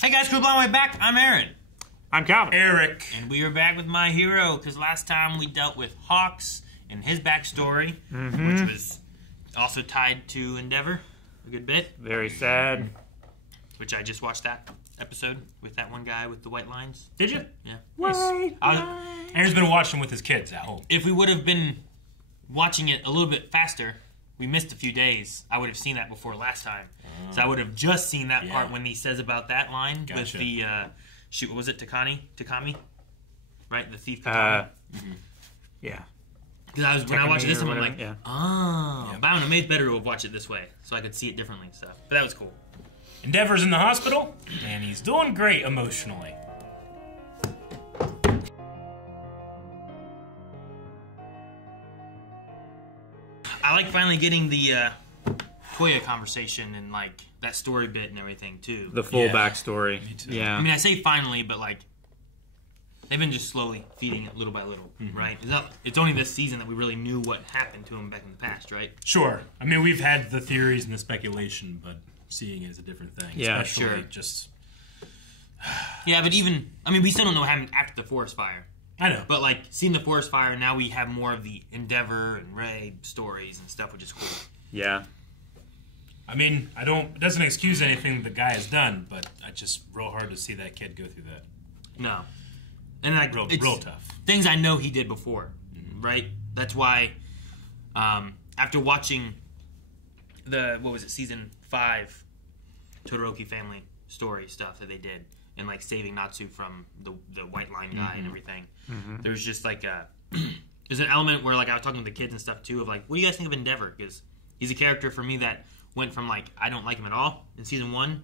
Hey guys, cool blowing way back. I'm Aaron. I'm Calvin. Eric. And we are back with My Hero, because last time we dealt with Hawks and his backstory, which was also tied to Endeavor a good bit. Very sad. Which I just watched that episode with that one guy with the white lines. Did you? Yeah. White Aaron's been watching with his kids at home. If we would have been watching it a little bit faster, we missed a few days. I would have seen that before last time. So I would have just seen that part when he says about that line with the, shoot, what was it, Takami? Right? The thief Takami? Yeah. Because when I watched this one, I'm like, yeah. oh. Yeah. But I don't know, maybe it's better to watch it this way so I could see it differently. So, but that was cool. Endeavor's in the hospital, and he's doing great emotionally. I like finally getting the Toya conversation and like that story bit and everything too. The full backstory. Me too. Yeah. I mean, I say finally, but like they've been just slowly feeding it little by little, right? It's only this season that we really knew what happened to him back in the past, right? Sure. I mean, we've had the theories and the speculation, but seeing it is a different thing. Yeah, especially sure. just... Yeah, but even, I mean, we still don't know what happened after the forest fire. I know. But like seeing the forest fire, now we have more of the Endeavor and Ray stories and stuff, which is cool. Yeah. I mean, it doesn't excuse anything the guy has done, but it's just real hard to see that kid go through that. No. And like, real tough. Things I know he did before, right? That's why, after watching season 5 Todoroki family story stuff that they did, and like saving Natsu from the white line guy and everything, there's just like there's an element where like I was talking to the kids and stuff too of like, what do you guys think of Endeavor? Because he's a character for me that went from like I don't like him at all in season 1,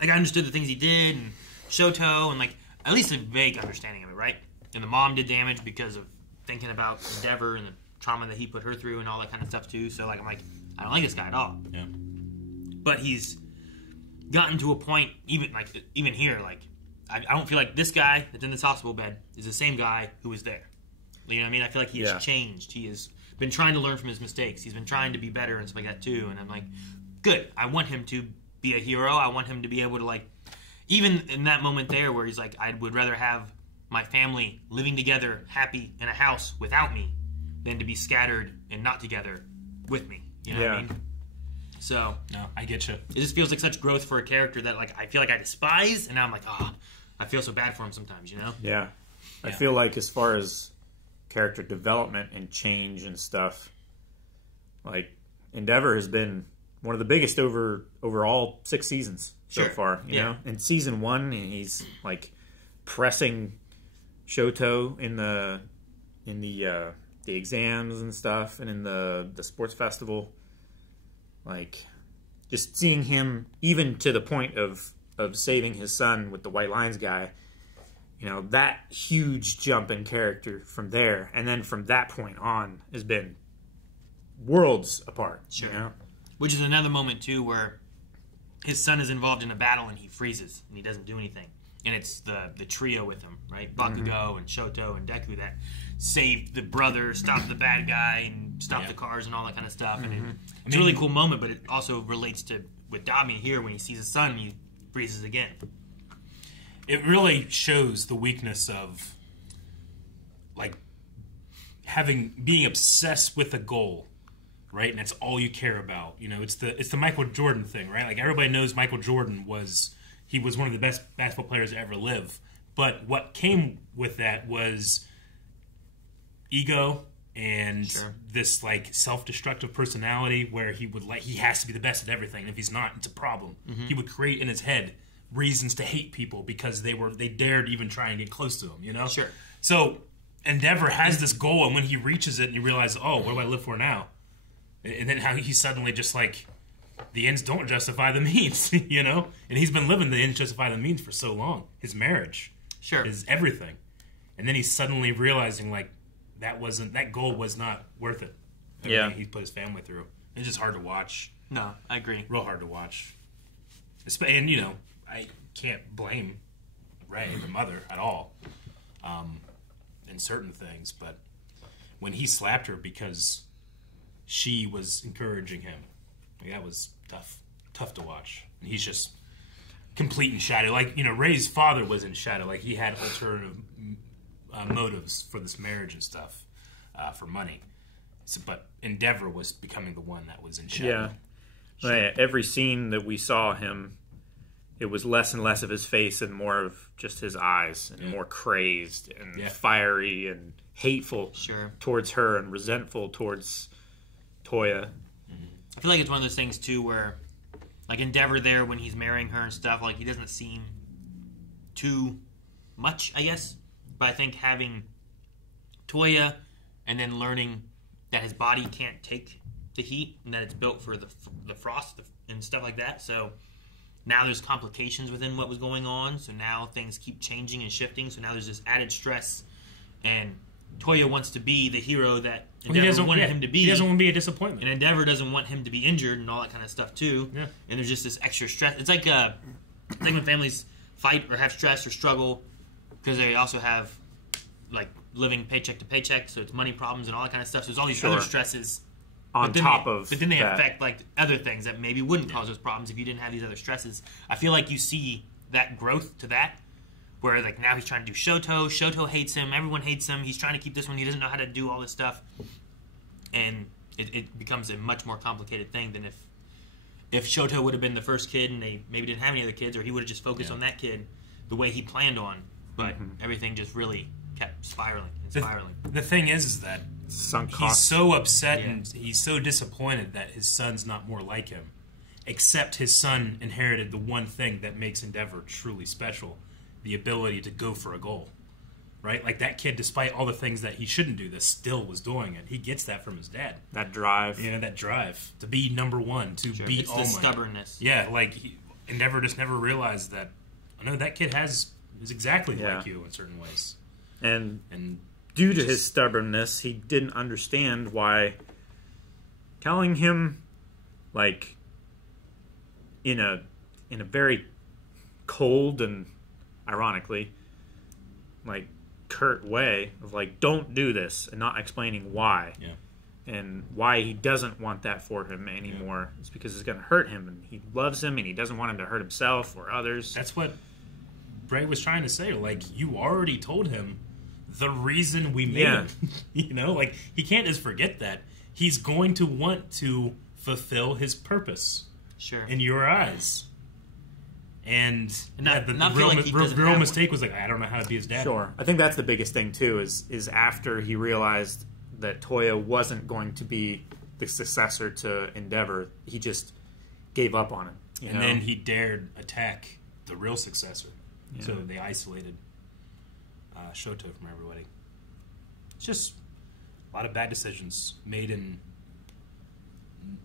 like I understood the things he did and Shoto and like at least a vague understanding of it, right? And the mom did damage because of thinking about Endeavor and the trauma that he put her through and all that kind of stuff too. So like I'm like, I don't like this guy at all. Yeah. But he's gotten to a point, even here, like I don't feel like this guy that's in this hospital bed is the same guy who was there. You know what I mean? I feel like he has changed. He has been trying to learn from his mistakes. He's been trying to be better and stuff like that too. And I'm like, good. I want him to be a hero. I want him to be able to like, even in that moment there where he's like, I would rather have my family living together, happy in a house without me, than to be scattered and not together with me. You know what I mean? So no, I get you. It just feels like such growth for a character that like I feel like I despise, and now I'm like, I feel so bad for him sometimes, you know? Yeah. I feel like as far as character development and change and stuff, like Endeavor has been one of the biggest over all 6 seasons so far. You know, in season 1, he's like pressing Shoto in the exams and stuff, and in the sports festival. Like, just seeing him, even to the point of saving his son with the White Lines guy, you know, that huge jump in character from there, and then from that point on has been worlds apart. Sure. You know? Which is another moment, too, where his son is involved in a battle and he freezes and he doesn't do anything. And it's the trio with him, right? Bakugo and Shoto and Deku that saved the brother, stopped the bad guy, and stopped the cars and all that kind of stuff. And it's a really cool moment, but it also relates to with Dami here when he sees his son and he freezes again. It really shows the weakness of like being obsessed with a goal, right? And it's all you care about. You know, it's the Michael Jordan thing, right? Like everybody knows Michael Jordan was one of the best basketball players to ever live. But what came with that was ego and this like self-destructive personality where he has to be the best at everything. And if he's not, it's a problem. He would create in his head reasons to hate people because they dared even try and get close to him, you know? Sure. So Endeavor has this goal, and when he reaches it and he realizes, oh, what do I live for now? And then how he suddenly just like, the ends don't justify the means, you know? And he's been living the ends justify the means for so long. His marriage is everything. And then he's suddenly realizing, like, that goal was not worth it. Everything he put his family through. It's just hard to watch. No, I agree. Real hard to watch. And, you know, I can't blame Ray, the mother, at all in certain things. But when he slapped her because she was encouraging him, like, that was tough to watch. And he's just complete in shadow. Like, Ray's father was in shadow. Like, he had alternative motives for this marriage and stuff, for money. So, but Endeavor was becoming the one that was in shadow. Yeah. Right. Every scene that we saw him, it was less and less of his face and more of just his eyes, and more crazed and fiery and hateful towards her and resentful towards Toya. I feel like it's one of those things, too, where, like, Endeavor there, when he's marrying her and stuff, like, he doesn't seem too much, I guess. But I think having Toya and then learning that his body can't take the heat and that it's built for the frost and stuff like that. So now there's complications within what was going on. So now things keep changing and shifting. So now there's this added stress. And Toya wants to be the hero that Endeavor wanted him to be. He doesn't want to be a disappointment. And Endeavor doesn't want him to be injured and all that kind of stuff, too. Yeah. And there's just this extra stress. It's like when families fight or have stress or struggle because they also have, like, living paycheck to paycheck, so it's money problems and all that kind of stuff. So there's all these other stresses. On top of But then they affect, like, other things that maybe wouldn't cause those problems if you didn't have these other stresses. I feel like you see that growth to that, where, like, now he's trying to do Shoto. Shoto hates him. Everyone hates him. He's trying to keep this one. He doesn't know how to do all this stuff. And it becomes a much more complicated thing than if Shoto would have been the first kid and they maybe didn't have any other kids, or he would have just focused on that kid the way he planned on. But everything just really kept spiraling and spiraling. The thing is that he's so upset and he's so disappointed that his son's not more like him. Except his son inherited the one thing that makes Endeavor truly special, the ability to go for a goal. Right? Like, that kid, despite all the things that he shouldn't do, that still was doing it. He gets that from his dad. That drive. That drive. To be number one, to beat all. It's the stubbornness. Yeah, like, Endeavor just never realized that, that kid is exactly like you in certain ways. And due to his stubbornness, he didn't understand why telling him, like, in a very cold and, ironically, like, curt way of, like, don't do this, and not explaining why. Yeah. And why he doesn't want that for him anymore. It's because it's going to hurt him, and he loves him, and he doesn't want him to hurt himself or others. That's what Bray was trying to say. Like, you already told him the reason we made him. Like, he can't just forget that. He's going to want to fulfill his purpose. Sure. In your eyes. And the real mistake was, like, I don't know how to be his dad. Sure. I think that's the biggest thing, too, is after he realized that Toya wasn't going to be the successor to Endeavor, he just gave up on him. Then he dared attack the real successor. Yeah. So they isolated Shoto from everybody. It's just a lot of bad decisions made in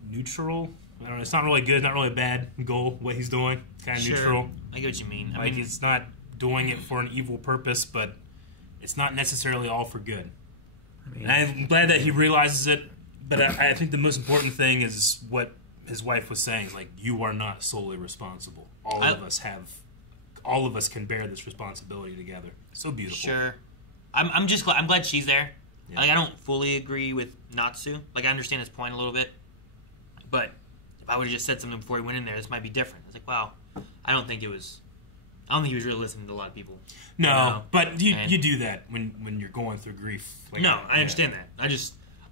neutral. I don't know. It's not really good. Not really a bad goal. What he's doing, kind of neutral. I get what you mean. I mean, it's not doing it for an evil purpose, but it's not necessarily all for good. And I'm glad that he realizes it. But I think the most important thing is what his wife was saying. Is like, you are not solely responsible. All of us can bear this responsibility together. So beautiful. Sure. I'm just glad. I'm glad she's there. Yeah. Like, I don't fully agree with Natsu. Like, I understand his point a little bit, but if I would have just said something before he went in there, this might be different. It's like, wow, I don't think he was really listening to a lot of people. No, but you do that when you're going through grief. Like, no, I understand that.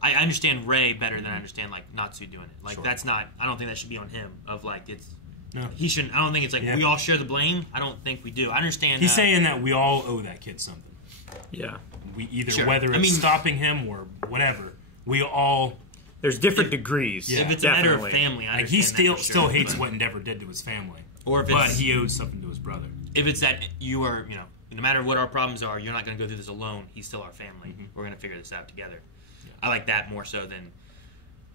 I understand Ray better than I understand, like, Natsu doing it. Like, that's not. I don't think that should be on him. Of, like, it's. No. He shouldn't. I don't think it's like we all share the blame. I don't think we do. I understand. He's saying that we all owe that kid something. Yeah. We either whether it's stopping him or whatever. We all. There's different degrees. Yeah, if it's a matter of family, I understand he still hates what Endeavor did to his family. But he owes something to his brother. If it's that you are, no matter what our problems are, you're not going to go through this alone. He's still our family. Mm-hmm. We're going to figure this out together. Yeah. I like that more so than,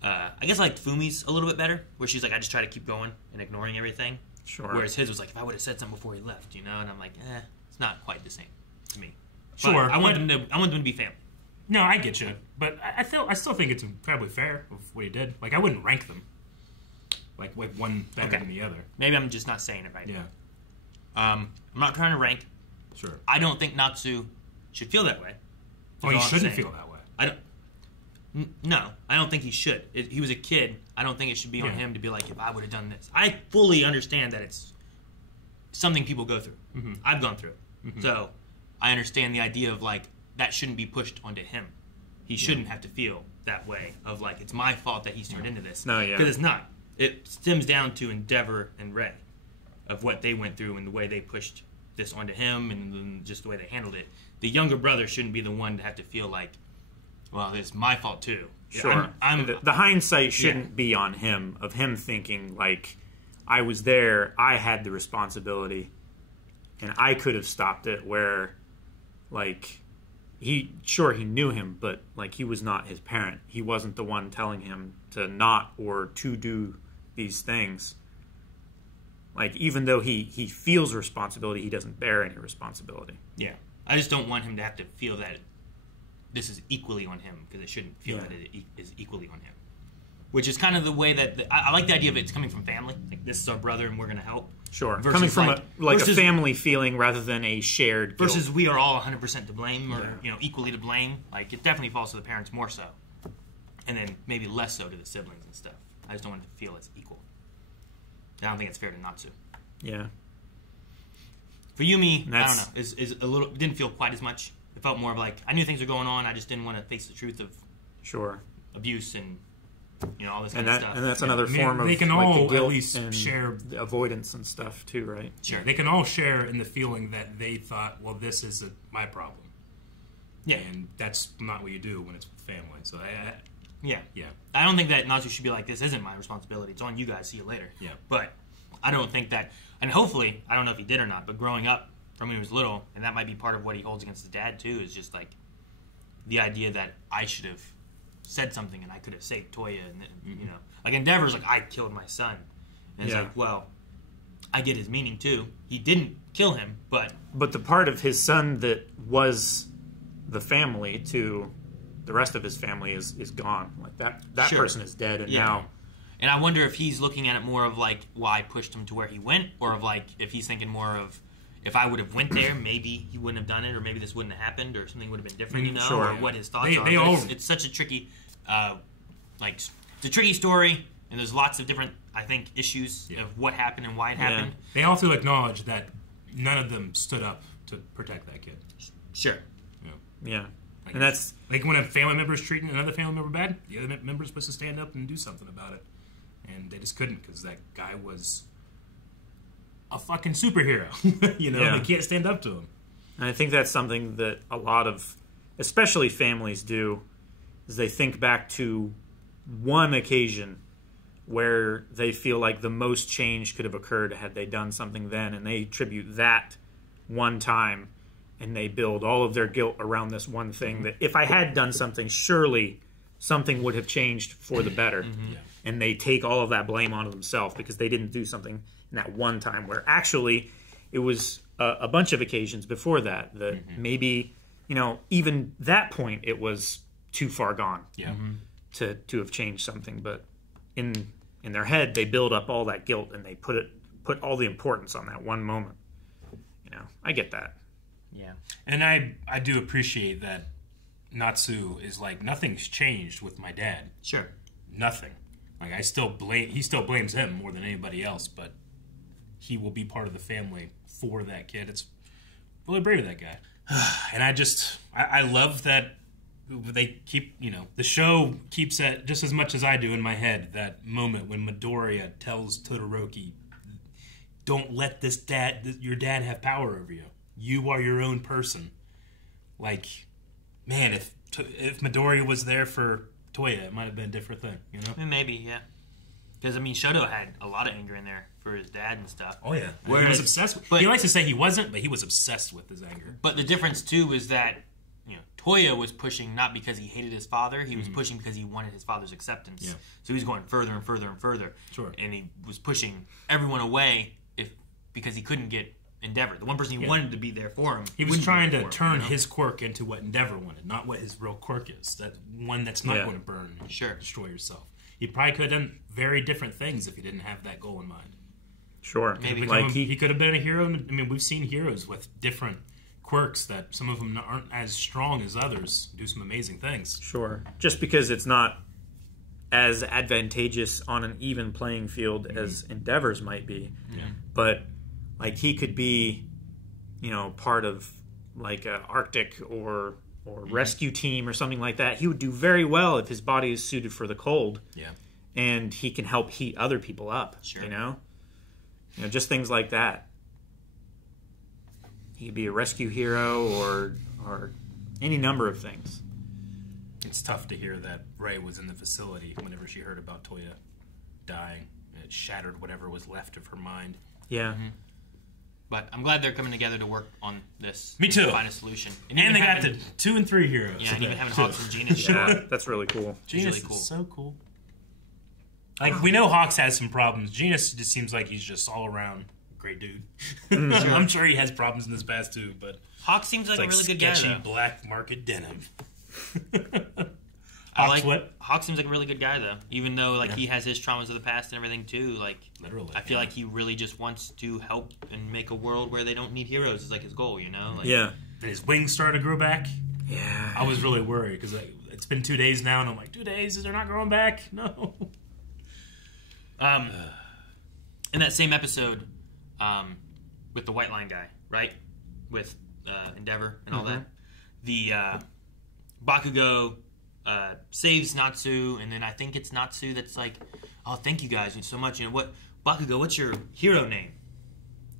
I guess I like Fumi's a little bit better, where she's like, I just try to keep going and ignoring everything. Sure. Whereas his was like, if I would have said something before he left, and I'm like, it's not quite the same to me. Sure. But I want them to be family. No, I get you, but I still think it's probably fair of what he did. Like, I wouldn't rank them like one better than the other. Maybe I'm just not saying it right. Yeah. I'm not trying to rank. Sure. I don't think Natsu should feel that way. Oh, he shouldn't feel that way. No, I don't think he should. He was a kid. I don't think it should be on him to be like, if I would have done this. I fully understand that it's something people go through. I've gone through it. So I understand the idea of, like, that shouldn't be pushed onto him. He shouldn't have to feel that way of, like, it's my fault that he's turned into this. No, yeah. Because it's not. It stems down to Endeavor and Ray of what they went through and the way they pushed this onto him and then just the way they handled it. The younger brother shouldn't be the one to have to feel like, well, it's my fault too. Sure. The hindsight shouldn't be on him, of him thinking, like, I was there, I had the responsibility, and I could have stopped it, where, like, he knew him, but, like, he was not his parent. He wasn't the one telling him to not or to do these things. Like, even though he feels responsibility, he doesn't bear any responsibility. Yeah. I just don't want him to have to feel that this is equally on him, because it shouldn't feel that it is equally on him. Which is kind of the way that... I like the idea of it's coming from family. Like, this is our brother and we're going to help. Sure. Coming from a family feeling rather than a shared guilt. Versus we are all 100% to blame or equally to blame. Like, it definitely falls to the parents more so. And then maybe less so to the siblings and stuff. I just don't want it to feel as equal. I don't think it's fair to Natsu. Yeah. For Yumi, I don't know. Is a little didn't feel quite as much. It felt more of like, I knew things were going on, I just didn't want to face the truth of abuse and all this kind of stuff. And that's another form of, they can like, all the guilt at least and share the avoidance and stuff too, right? Sure. They can all share in the feeling that they thought, well, this is my problem. Yeah. And that's not what you do when it's with family. So yeah. I don't think that Natsu should be like, this isn't my responsibility. It's on you guys. See you later. Yeah. But I don't think that, and hopefully, I don't know if he did or not, but growing up from when he was little, and that might be part of what he holds against his dad too, is just like the idea that I should have said something and I could have saved Toya, and like Endeavor's like, I killed my son, and it's like, well, I get his meaning too. He didn't kill him, but the part of his son that was the family to the rest of his family is gone. Like that person is dead, and now. And I wonder if he's looking at it more of like, well, I pushed him to where he went, or of like, if he's thinking more of, if I would have went there, maybe he wouldn't have done it, or maybe this wouldn't have happened, or something would have been different, or what his thoughts are. It's such a tricky, it's a tricky story, and there's lots of different, I think, issues of what happened and why it happened. They also acknowledge that none of them stood up to protect that kid. Sure. Yeah. Like, and that's like when a family member is treating another family member bad, the other member is supposed to stand up and do something about it. And they just couldn't, because that guy was a fucking superhero. They can't stand up to him. And I think that's something that a lot of, especially families, do, is they think back to one occasion where they feel like the most change could have occurred had they done something then, and they attribute that one time, and they build all of their guilt around this one thing that if I had done something, surely something would have changed for the better. And they take all of that blame onto themselves because they didn't do something in that one time, where actually it was a bunch of occasions before that maybe, even that point it was too far gone to have changed something. But in their head, they build up all that guilt and they put all the importance on that one moment. I get that. Yeah. And I do appreciate that Natsu is like, nothing's changed with my dad. Sure. Nothing. Like, he still blames him more than anybody else, but he will be part of the family for that kid. It's really brave of that guy. And I love that they keep, the show keeps that just as much as I do in my head, that moment when Midoriya tells Todoroki, don't let your dad have power over you. You are your own person. Like, man, if Midoriya was there for Toya, it might have been a different thing, Maybe, yeah. Because, Shoto had a lot of anger in there for his dad and stuff. Oh, yeah. He was obsessed with... He likes to say he wasn't, but he was obsessed with his anger. But the difference, too, is that, Toya was pushing not because he hated his father. He was pushing because he wanted his father's acceptance. Yeah. So he was going further and further and further. Sure. And he was pushing everyone away because he couldn't get Endeavor. The one person he wanted to be there for him. He was trying to turn his quirk into what Endeavor wanted, not what his real quirk is. That one that's not going to burn and destroy yourself. He probably could have done very different things if he didn't have that goal in mind. Sure. Maybe he could have been a hero. We've seen heroes with different quirks that some of them aren't as strong as others do some amazing things. Sure. Just because it's not as advantageous on an even playing field as Endeavor's might be. Yeah. But like he could be, part of like a Arctic or rescue team or something like that. He would do very well if his body is suited for the cold. Yeah. And he can help heat other people up. Sure. Just things like that. He could be a rescue hero or any number of things. It's tough to hear that Ray was in the facility whenever she heard about Toya dying. It shattered whatever was left of her mind. Yeah. Mm-hmm. But I'm glad they're coming together to work on this. Me too. To find a solution. And they got the 2 and 3 heroes. Yeah, and even having Hawks and Genus show up. Yeah, that's really cool. Genus really cool. is so cool. Like, we know Hawks has some problems. Genus just seems like he's just all around great dude. I'm sure he has problems in his past too, but Hawks seems like a really good guy. Sketchy Though. black market denim. Hawks seems like a really good guy though, even though he has his traumas of the past and everything too. Like, literally, I feel like he really just wants to help and make a world where they don't need heroes. Is like his goal, Like, yeah. And his wings started to grow back. Yeah. I was really worried because it's been 2 days now, and I'm like, 2 days? They're not growing back? No. In that same episode, with the White Line guy, right? With Endeavor and all that, the Bakugo saves Natsu, and then I think it's Natsu that's like, "Oh, thank you guys so much." What Bakugo? What's your hero name?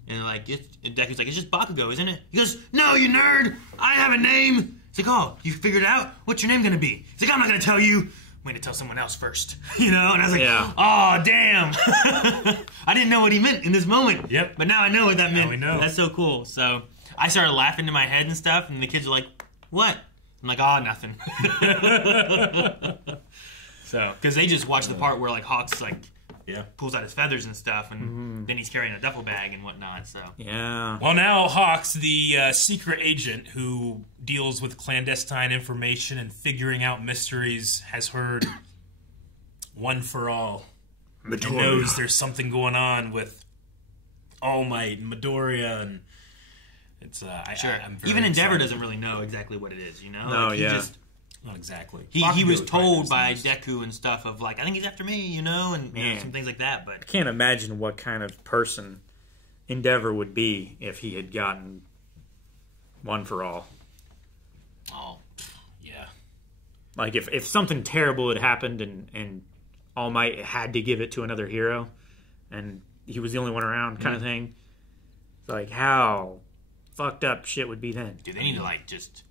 And Deku's like, "It's just Bakugo, isn't it?" He goes, "No, you nerd! I have a name." It's like, "Oh, you figured it out? What's your name gonna be?" He's like, "I'm not gonna tell you. I'm gonna tell someone else first." And I was like, "Oh, damn!" I didn't know what he meant in this moment. Yep. But now I know what that meant. Now we know. That's so cool. So I started laughing to my head and stuff, and the kids are like, "What?" I'm like, "Oh, nothing." So, because they just watched the part where Hawks pulls out his feathers and stuff, and then he's carrying a duffel bag and whatnot. So Yeah. Well, now Hawks, the secret agent who deals with clandestine information and figuring out mysteries, has heard One for All. And knows there's something going on with All Might and Midoriya, and it's sure. I'm very Even Endeavor excited. doesn't really know exactly what it is. No, Not exactly. He was Bakugo told by knows. Deku and stuff of I think he's after me, and some things like that. But I can't imagine what kind of person Endeavor would be if he had gotten One for All. oh, Yeah. Like if something terrible had happened and All Might had to give it to another hero, and he was the only one around, kind of thing. Like how fucked up shit would be then. dude, they need to just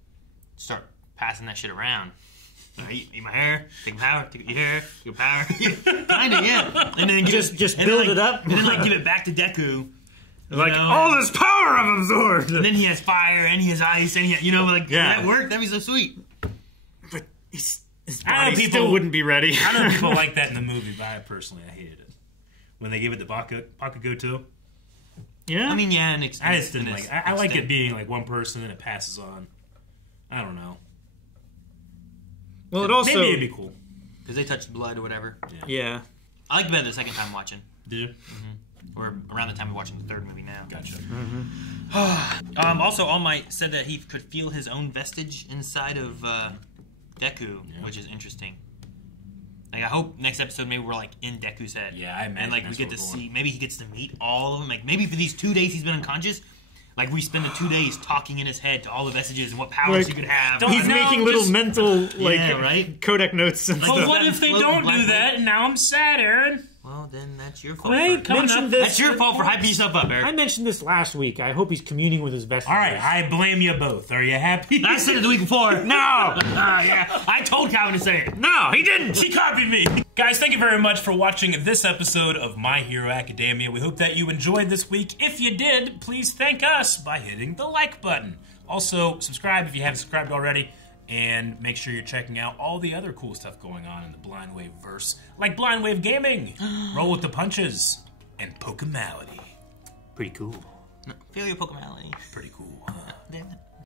start passing that shit around. Eat my hair, take power, take your hair, take your power. Kinda, yeah. And then Just build it up, and then give it back to Deku. All this power I've absorbed. And then he has fire and he has ice and that work. That'd be so sweet. But his I know body people still wouldn't be ready. I know people like that in the movie, but I hated it. When they gave it to Bakugo too. Yeah. I mean, yeah, and I just didn't like. I like it being one person and it passes on. I don't know. Well, it also Maybe it'd be cool. because they touched blood or whatever. Yeah. I liked it better the second time watching. Did you? Or around the time of watching the third movie now. Gotcha. Also, All Might said that he could feel his own vestige inside of Deku, which is interesting. I hope next episode maybe we're in Deku's head. Yeah, I imagine. And we get to see, maybe he gets to meet all of them. Maybe for these 2 days he's been unconscious, we spend the 2 days talking in his head to all the vestiges and what powers he could have. He's making little mental right? Kodak notes and But stuff. what if they don't do that and now I'm sad, Aaron? Well, then that's your fault. That's your fault for hyping yourself up, Eric. I mentioned this last week. I hope he's communing with his vestiges. All right, I blame you both. Are you happy? I said it the week before. No! Yeah, I told Calvin to say it. No, he didn't! She copied me. Guys, thank you very much for watching this episode of My Hero Academia. We hope that you enjoyed this week. If you did, please thank us by hitting the like button. Also, subscribe if you haven't subscribed already. And make sure you're checking out all the other cool stuff going on in the Blind Wave verse, like Blind Wave Gaming, Roll with the Punches, and Pokemality. Pretty cool. Feel your Pokemality. Pretty cool, huh? Damn it.